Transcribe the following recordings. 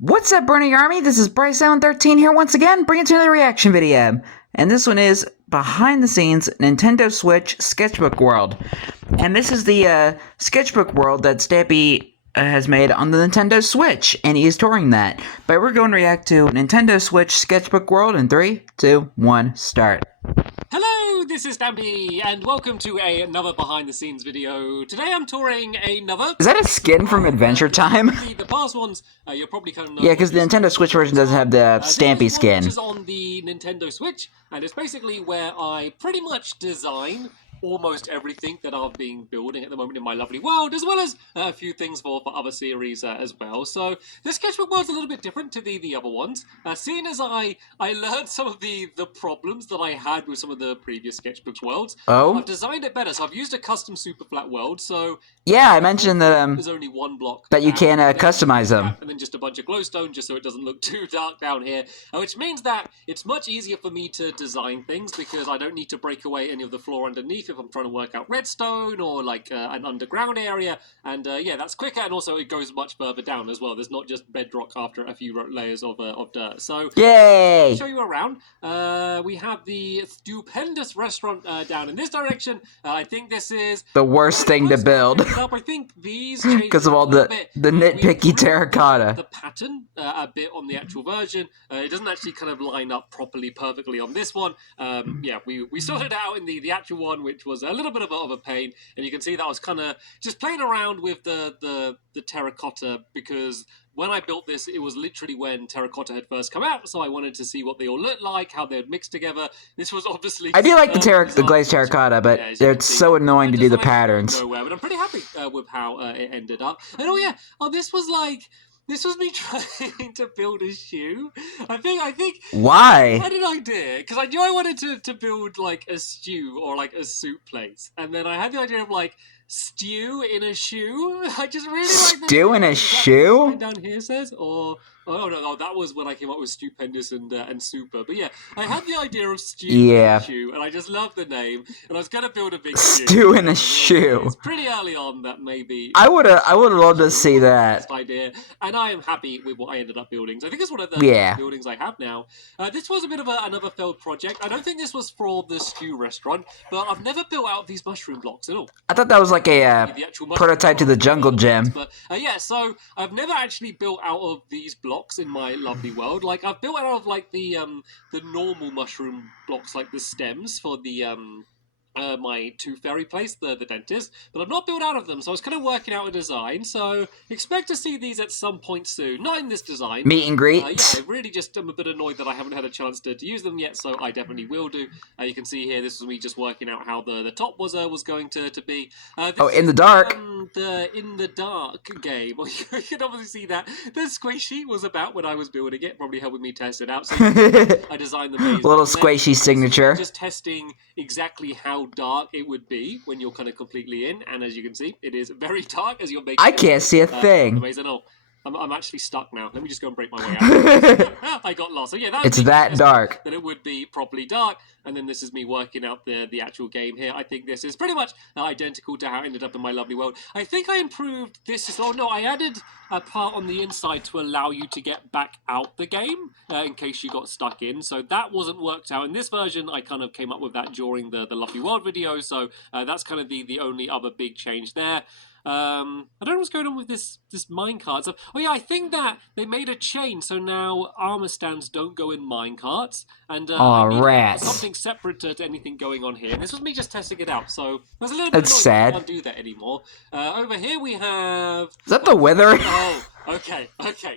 What's up, Burning Army? This is BryceAllen13 here once again, bringing to another reaction video. And this one is behind the scenes Nintendo Switch Sketchbook World. And this is the Sketchbook World that Stampy has made on the Nintendo Switch, and he is touring that. But we're going to react to Nintendo Switch Sketchbook World in 3, 2, 1, start. Hello, this is Stampy, and welcome to another behind-the-scenes video. Today I'm touring another... Is that a skin from Adventure Time? The past ones, you'll probably kind of know... Yeah, because the Nintendo Switch version doesn't have the Stampy skin. This is on the Nintendo Switch, and it's basically where I pretty much design almost everything that I've been building at the moment in my lovely world, as well as a few things for other series as well. So this sketchbook world's a little bit different to the other ones, seeing as I learned some of the problems that I had with some of the previous sketchbook worlds. I've designed it better, so I've used a custom super flat world. So yeah, I mentioned that there's only one block that you can customize them, and then just a bunch of glowstone just so it doesn't look too dark down here, which means that it's much easier for me to design things because I don't need to break away any of the floor underneath if I'm trying to work out redstone or like an underground area, and yeah, that's quicker, and also it goes much further down as well. There's not just bedrock after a few layers of dirt. So yay! I'll show you around. We have the stupendous restaurant down in this direction. I think this is the worst thing to build. I think these because of all the nitpicky terracotta. The pattern a bit on the actual version. It doesn't actually kind of line up properly perfectly on this one. Yeah, we sorted out in the actual one, which was a little bit of a pain, and you can see that I was kind of just playing around with the terracotta because when I built this, it was literally when terracotta had first come out, so I wanted to see what they all looked like, how they would mix together. This was obviously... I do like the glazed terracotta, but it's so annoying to do the patterns. Nowhere, but I'm pretty happy with how it ended up. And oh yeah, this was like... This was me trying to build a shoe. I think. Why? I had an idea because I knew I wanted to build like a stew or like a soup place, and then I had the idea of like stew in a shoe. I just really like stew in a shoe. Down here says no, that was when I came up with stupendous and super. But yeah, I had the idea of stew in a shoe, and I just love the name. And I was gonna build a big stew in a shoe. It's pretty early on that maybe I would loved to see that idea, and I am happy with what I ended up building. So I think it's one of the buildings I have now. This was a bit of another failed project. I don't think this was for the stew restaurant, but I've never built out these mushroom blocks at all. I thought that was like a prototype to the jungle gym. But yeah, so I've never actually built out of these blocks in my lovely world. Like I've built out of like the normal mushroom blocks, like the stems for the my tooth fairy place, the dentist, but I've not built out of them, so I was kind of working out a design, so expect to see these at some point soon. Not in this design. Meet and greet? Yeah, I really just am a bit annoyed that I haven't had a chance to use them yet, so I definitely will do. You can see here, this was me just working out how the top was going to be. In the dark? The In the Dark game. You can obviously see that the squishy was about when I was building it, probably helping me test it out. So I designed the maze. Little squishy signature. Just testing exactly how dark it would be when you're kind of completely in, and as you can see, it is very dark as you're making. I can't see a thing. Amazing. Oh, I'm actually stuck now. Let me just go and break my way out. I got lost. So yeah, it's that dark. That it would be properly dark, and then this is me working out the actual game here. I think this is pretty much identical to how it ended up in my lovely world. I think I improved this. Oh no, I added a part on the inside to allow you to get back out the game in case you got stuck in. So that wasn't worked out in this version. I kind of came up with that during the lovely world video. So that's kind of the only other big change there. I don't know what's going on with this minecart. So, oh yeah, I think that they made a change, so now armor stands don't go in minecarts, and rats. Something separate to anything going on here. This was me just testing it out, so there's a little bit of sad. I can't do that anymore. Over here we have... Is that the wither? Oh, okay.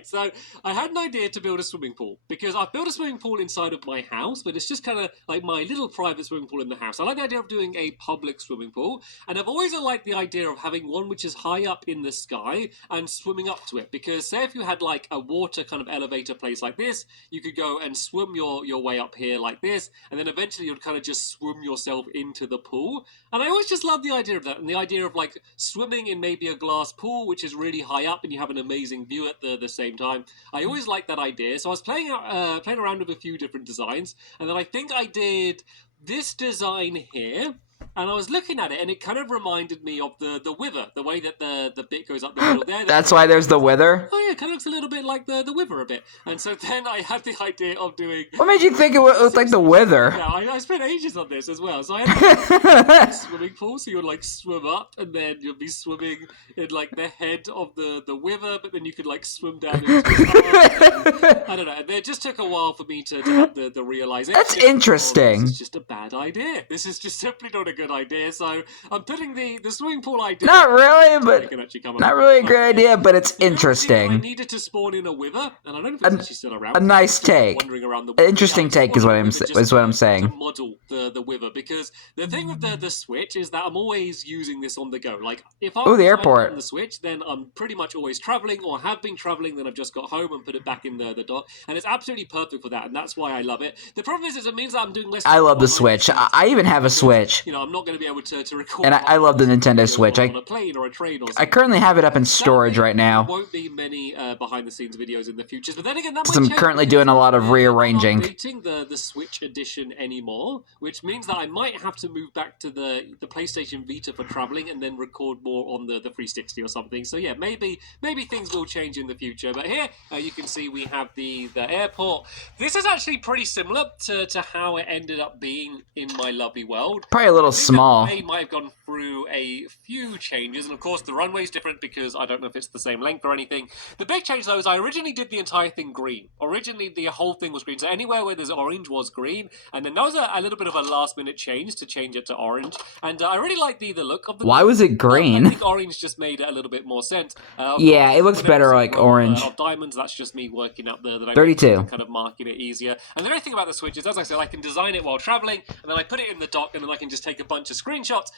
So I had an idea to build a swimming pool, because I've built a swimming pool inside of my house, but it's just kind of like my little private swimming pool in the house. I like the idea of doing a public swimming pool, and I've always liked the idea of having one which is high up in the sky and swimming up to it, because say if you had like a water kind of elevator place like this, you could go and swim your way up here like this, and then eventually you'd kind of just swim yourself into the pool. And I always just love the idea of that, and the idea of like swimming in maybe a glass pool which is really high up and you have an amazing view at the same time. I always liked that idea, so I was playing around with a few different designs, and then I think I did this design here. and I was looking at it, and it kind of reminded me of the wither, the way that the bit goes up the middle there. That's why there's the wither? Oh yeah, it kind of looks a little bit like the wither a bit. And so then I had the idea of doing... What made you think it looked like the wither? Yeah, I spent ages on this as well. So I had a swimming pool, so you would like swim up, and then you'd be swimming in like the head of the wither, but then you could like swim down into the I don't know. It just took a while for me to have the realization. That's interesting. This is just a bad idea. This is just simply not a good idea. So I'm putting the swimming pool idea. Not really, but not really a great idea, but it's I interesting. needed to spawn in a wither, and I don't know if it's actually still around. A nice take. Wandering around the Interesting take is what I'm saying. To model the wither, because the thing with the Switch is that I'm always using this on the go. Like if I'm the airport on the Switch, then I'm pretty much always traveling, or have been traveling. Then I've just got home and put it back in the dock, and it's absolutely perfect for that, and that's why I love it. The problem is it means that I'm doing less. I love the Switch. I even have a Switch. You know, I'm not going to be able to record. And I love the Nintendo Switch. On a plane or a train or something. I currently have it up in storage right now. There won't be many behind the scenes videos in the future, but then again, that might change. I'm currently doing a lot of rearranging. I'm not updating the Switch edition anymore, which means that I might have to move back to the PlayStation Vita for traveling and then record more on the 360 or something. So yeah, maybe things will change in the future. But here you can see we have the airport. This is actually pretty similar to how it ended up being in my lovely world. Probably a little small. They might have gone through a few changes, and of course the runway is different because I don't know if it's the same length or anything. The big change though is I originally did the entire thing green. Originally the whole thing was green, so anywhere where there's orange was green, and then that was a little bit of a last minute change to change it to orange, and I really like the look of the... Why was it green? I think orange just made it a little bit more sense. Yeah, it looks better like orange. Of diamonds, that's just me working out the 32. Kind of marking it easier. And the great thing about the Switch is, as I said, I can design it while traveling, and then I put it in the dock, and then I can just take a bunch of screenshots,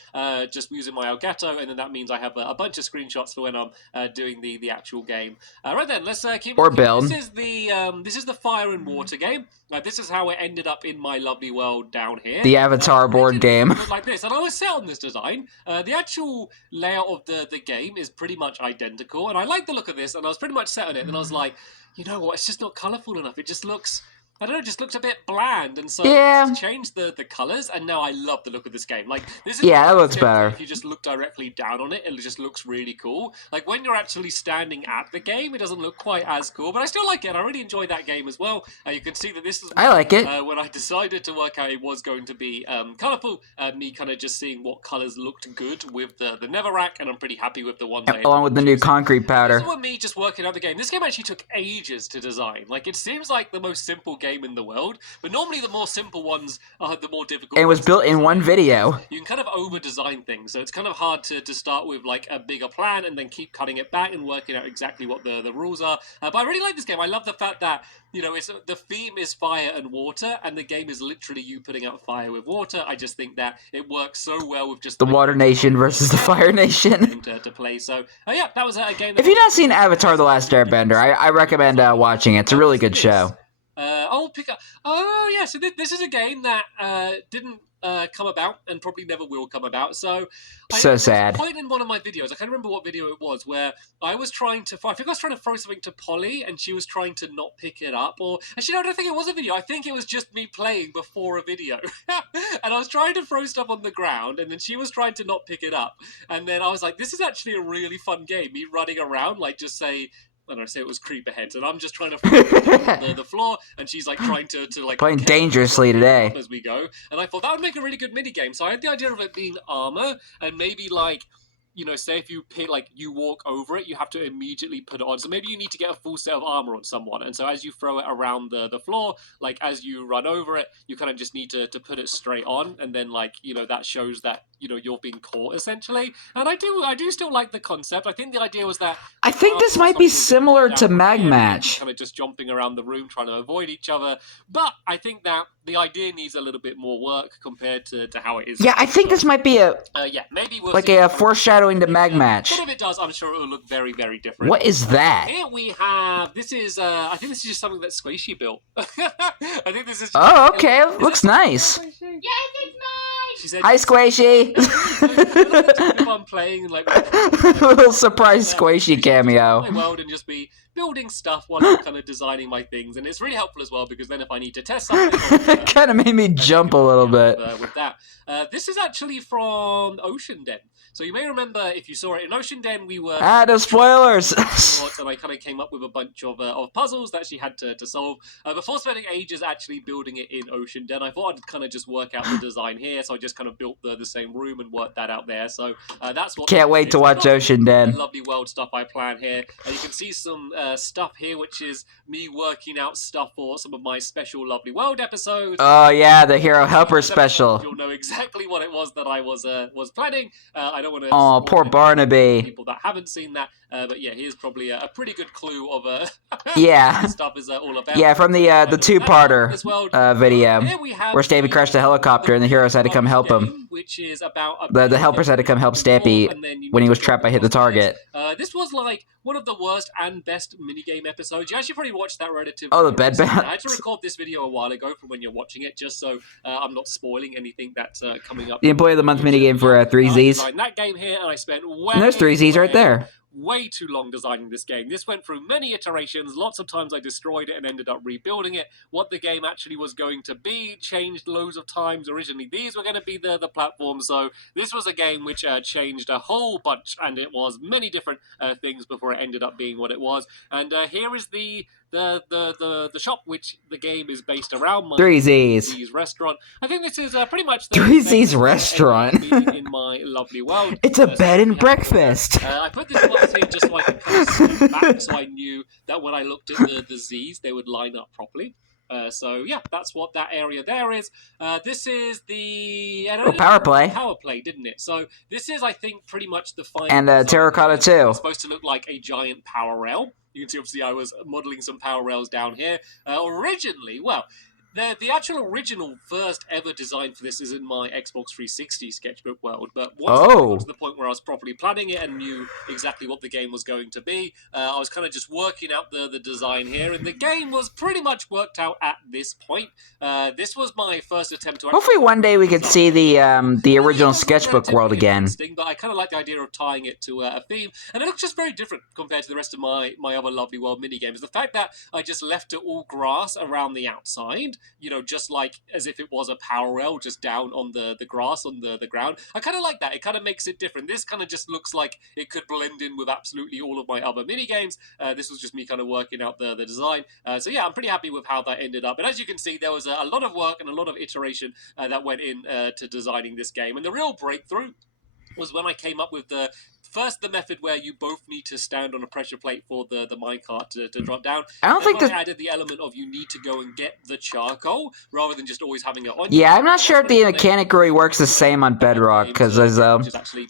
just using my Elgato, and then that means I have a bunch of screenshots for when I'm doing the actual game. Right then, let's keep... Or build. This is the fire and water game. This is how it ended up in my lovely world down here. The Avatar board game. Like this, and I was set on this design. The actual layout of the game is pretty much identical, and I like the look of this, and I was pretty much set on it, and I was like, you know what, it's just not colourful enough. It just looks... I don't know, it just looked a bit bland, and so I just changed the colours, and now I love the look of this game. Like, this is it looks better. If you just look directly down on it, it just looks really cool. Like, when you're actually standing at the game, it doesn't look quite as cool, but I still like it, and I really enjoy that game as well. You can see that this is... I like it. When I decided to work out it was going to be colourful, me kind of just seeing what colours looked good with the Netherrack, and I'm pretty happy with the ones along with the new concrete powder. This is me just working out the game. This game actually took ages to design. Like, it seems like the most simple game in the world, but normally the more simple ones are the more difficult. And it was built in one video. You can kind of over-design things, so it's kind of hard to start with like a bigger plan and then keep cutting it back and working out exactly what the rules are. But I really like this game. I love the fact that, you know, the theme is fire and water, and the game is literally you putting out fire with water. I just think that it works so well with just the Water Nation versus the Fire Nation to play. So yeah, that was a game. If you've not seen Avatar: The Last Airbender, I recommend watching it. It's a really good show. Yeah, so this is a game that didn't come about and probably never will come about. So sad. There was a point in one of my videos, I can't remember what video it was, where I was trying to throw something to Polly, and she was trying to not pick it up. Or actually, no, I don't think it was a video. I think it was just me playing before a video. And I was trying to throw stuff on the ground, and then she was trying to not pick it up. And then I was like, this is actually a really fun game. Me running around, like, just say... I don't know, say it was creeper heads, and I'm just trying to find the floor, and she's like trying to like playing dangerously today as we go. And I thought that would make a really good mini game. So I had the idea of it being armor, and maybe like, you know, say if you pick, like, you walk over it, you have to immediately put it on. So maybe you need to get a full set of armor on someone. And so as you throw it around the floor, like, as you run over it, you kind of just need to put it straight on. And then, like, you know, that shows that, you know, you're being caught, essentially. And I do still like the concept. I think the idea was that... I think this might be similar to Mag Match. Kind of just jumping around the room, trying to avoid each other. But I think that the idea needs a little bit more work compared to how it is. Yeah, I think this might be a... maybe we'll like see. a foreshadowing to Mag Match. But if it does, I'm sure it will look very, very different. What is that? Here we have... This is... I think this is just something that Squishy built. I think this is... Just, oh, okay. Looks nice. Yes, it's mine! She said, hi, Squishy! if I'm playing, like... A little surprise Squishy cameo. My world and just be building stuff while I'm kind of designing my things, and it's really helpful as well because then if I need to test something, It kind of made me jump a little bit. With that. This is actually from Ocean Den. So you may remember if you saw it in Ocean Den, we were No spoilers. and I kind of came up with a bunch of puzzles that she had to solve before spending ages actually building it in Ocean Den. I thought I'd kind of just work out the design here, so I just kind of built the same room and worked that out there. So that's what. Can't wait to watch Ocean Den. Lovely world stuff I plan here. You can see some stuff here, which is me working out stuff for some of my special Lovely World episodes. Oh yeah, the Hero Helper special. You'll know exactly what it was that I was planning. I don't want to. Oh, poor Barnaby. People that haven't seen that, but yeah, here's probably a pretty good clue of yeah. what stuff is all about. Yeah, from the two-parter video where Stampy crashed the helicopter and the heroes had to come help him. Which is about the helpers had to come help Stampy when he was trapped by Hit the Target. This was like one of the worst and best minigame episodes. You actually probably watched that relatively. Oh, the bed bounce. I had to record this video a while ago for when you're watching it, just so I'm not spoiling anything that's coming up. The Employee of the Month minigame for 3Zs. I designed that game here, and I spent And there's 3Zs right there. Way too long designing this game. This went through many iterations. Lots of times I destroyed it and ended up rebuilding it. What the game actually was going to be changed loads of times. Originally, these were going to be the platforms. So this was a game which changed a whole bunch, and it was many different things before it ended up being what it was. And here is the shop which the game is based around. 3Zs restaurant. I think this is pretty much the 3Zs restaurant in my lovely world. It's a bed and breakfast. I put this box here just so I could kind of zoom back, so I knew that when I looked at the Zs, they would line up properly. So yeah, that's what that area there is. This is the power play. Power play, didn't it? So this is, I think, pretty much the final. And terracotta too. It's supposed to look like a giant power rail. You can see, obviously, I was modelling some power rails down here. Originally, well, the actual original first ever design for this is in my Xbox 360 sketchbook world, but once I got to the point where I was properly planning it and knew exactly what the game was going to be, I was kind of just working out the design here, and the game was pretty much worked out at this point. This was my first attempt to... Hopefully one day we could see the original sketchbook world again. But I kind of like the idea of tying it to a theme, and it looks just very different compared to the rest of my other Lovely World minigames. The fact that I just left it all grass around the outside, you know, just like as if it was a power rail just down on the grass on the ground. I kind of like that. It kind of makes it different. This kind of just looks like it could blend in with absolutely all of my other minigames. This was just me kind of working out the design. So yeah, I'm pretty happy with how that ended up. And as you can see, there was a lot of work and a lot of iteration that went in to designing this game. And the real breakthrough was when I came up with the method where you both need to stand on a pressure plate for the minecart to drop down. I don't think I added the element of you need to go and get the charcoal rather than just always having it on. Yeah, I'm not sure if the mechanic really works the same on Bedrock because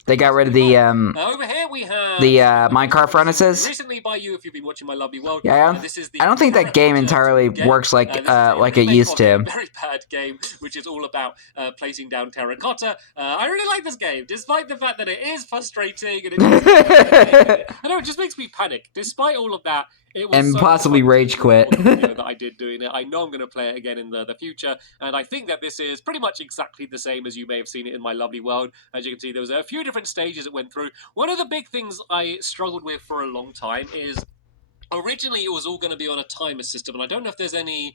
they got rid of the over here we have the minecart furnaces. Recently by you, if you've been watching my Lovely World. Yeah, I don't think that game entirely works like it used to. Very bad game, which is all about placing down terracotta. I really like this game, despite the fact that it is frustrating and I know it just makes me panic. Despite all of that, it was and possibly rage quit. That I did doing it. I know I'm going to play it again in the future, and I think that this is pretty much exactly the same as you may have seen it in my Lovely World. As you can see, there was a few different stages it went through. One of the big things I struggled with for a long time is originally it was all going to be on a timer system, and I don't know if there's any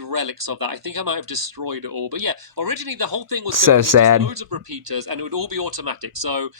relics of that. I think I might have destroyed it all. But yeah, originally the whole thing was so sad. Loads of repeaters, and it would all be automatic. So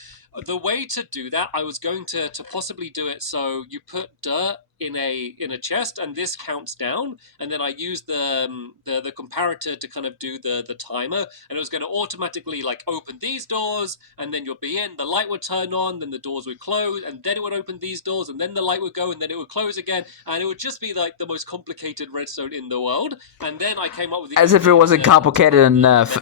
the way to do that, I was going to possibly do it so you put dirt in a chest, and this counts down, and then I used the comparator to kind of do the timer, and it was going to automatically like open these doors, and then you'll be in, the light would turn on, then the doors would close, and then it would open these doors, and then the light would go, and then it would close again, and it would just be like the most complicated redstone in the world. And then I came up with as if it wasn't complicated enough.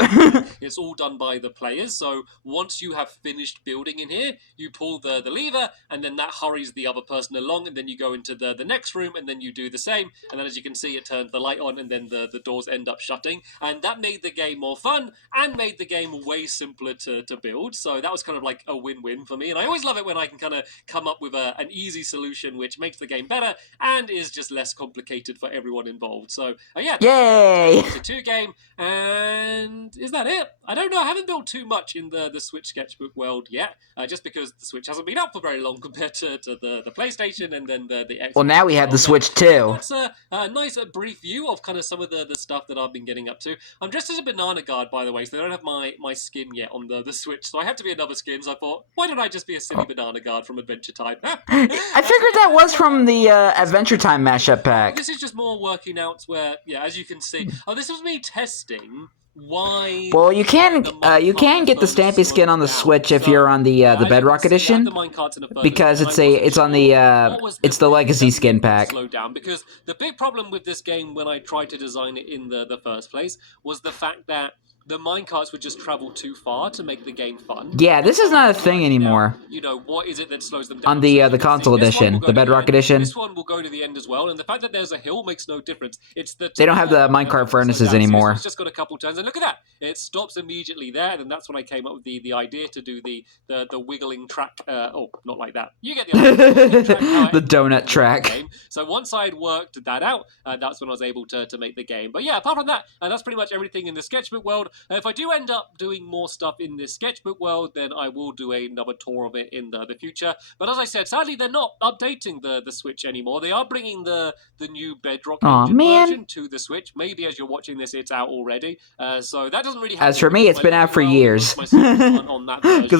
It's all done by the players, so once you have finished building in here, you pull the lever, and then that hurries the other person along, and then you go into the next room, and then you do the same, and then as you can see, it turns the light on, and then the doors end up shutting, and that made the game more fun and made the game way simpler to build. So that was kind of like a win-win for me, and I always love it when I can kind of come up with an easy solution which makes the game better and is just less complicated for everyone involved. So yeah, yay! It's a 2 game, and is that it? I don't know. I haven't built too much in the Switch sketchbook world yet. just because the Switch hasn't been out for very long compared to the PlayStation and then the Xbox. Well, now we have the Switch too. That's a nice brief view of kind of some of the stuff that I've been getting up to. I'm dressed as a banana guard, by the way, so they don't have my skin yet on the Switch, so I had to be another skin, so I thought, why don't I just be a silly banana guard from Adventure Time? I figured that was from the Adventure Time mashup pack. This is just more working out where, yeah, as you can see. Oh, this was me testing why. Well, you can get the Stampy skin on the Switch if you're on the Bedrock edition, because it's the Legacy skin pack. Slow down, because the big problem with this game when I tried to design it in the first place was the fact that the minecarts would just travel too far to make the game fun. Yeah, this is not a thing anymore. You know, what is it that slows them down? On the console edition, the Bedrock edition. This one will go to the end as well, and the fact that there's a hill makes no difference. It's the they don't have the minecart furnaces anymore. It's just got a couple turns, and look at that. It stops immediately there, and that's when I came up with the idea to do the wiggling track. Oh, not like that. You get the idea. The donut track. So once I'd worked that out, that's when I was able to make the game. But yeah, apart from that, that's pretty much everything in the Sketchbook world. If I do end up doing more stuff in this Sketchbook world, then I will do another tour of it in the future. But as I said, sadly, they're not updating the Switch anymore. They are bringing the new Bedrock engine version to the Switch. Maybe as you're watching this, it's out already. So that doesn't really. As for me, it's been out for years. Because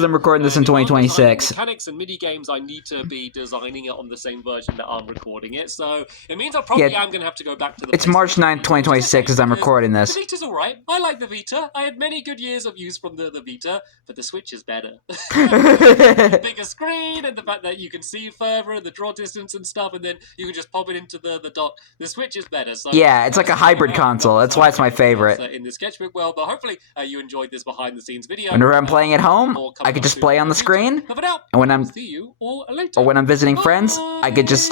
I'm recording this in 2026. Mechanics and mini games, I need to be designing it on the same version that I'm recording it. So it means I probably am going to have to go back to the. It's March 9th, 2026 as I'm recording this. The Vita's alright. I like the Vita. I had many good years of use from the Vita, but the Switch is better. The bigger screen and the fact that you can see further, the draw distance and stuff, and then you can just pop it into the dock. The Switch is better. So yeah, it's like a hybrid console. That's why it's my favorite. In the Sketchbook world, but hopefully you enjoyed this behind the scenes video. Whenever I'm playing at home, I could just play on the screen, and when I'm visiting friends, I could just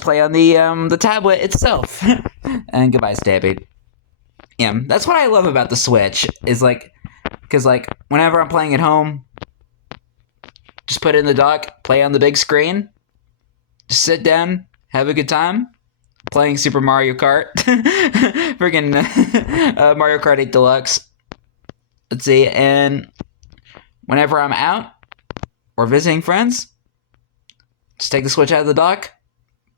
play on the tablet itself. And goodbye, Stampy. Yeah, that's what I love about the Switch, is because whenever I'm playing at home, just put it in the dock, play on the big screen, just sit down, have a good time, playing Super Mario Kart, friggin' Mario Kart 8 Deluxe. Let's see, and whenever I'm out or visiting friends, just take the Switch out of the dock,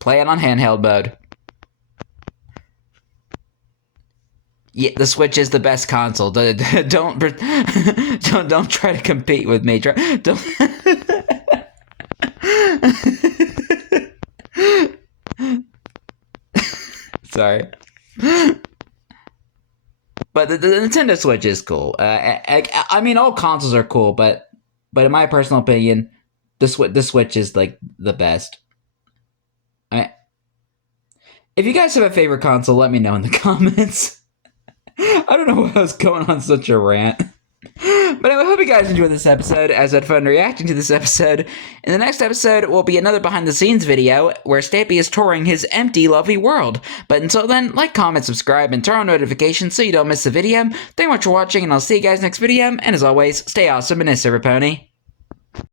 play it on handheld mode. Yeah, the Switch is the best console. Don't try to compete with me. Don't. Sorry. But the Nintendo Switch is cool. I mean, all consoles are cool, but in my personal opinion, the Switch is like the best. If you guys have a favorite console, let me know in the comments. I don't know why I was going on such a rant. But anyway, I hope you guys enjoyed this episode, as I had fun reacting to this episode. In the next episode will be another behind-the-scenes video, where Stampy is touring his empty, lovely world. But until then, like, comment, subscribe, and turn on notifications so you don't miss the video. Thank you much for watching, and I'll see you guys next video. And as always, stay awesome and a silver pony.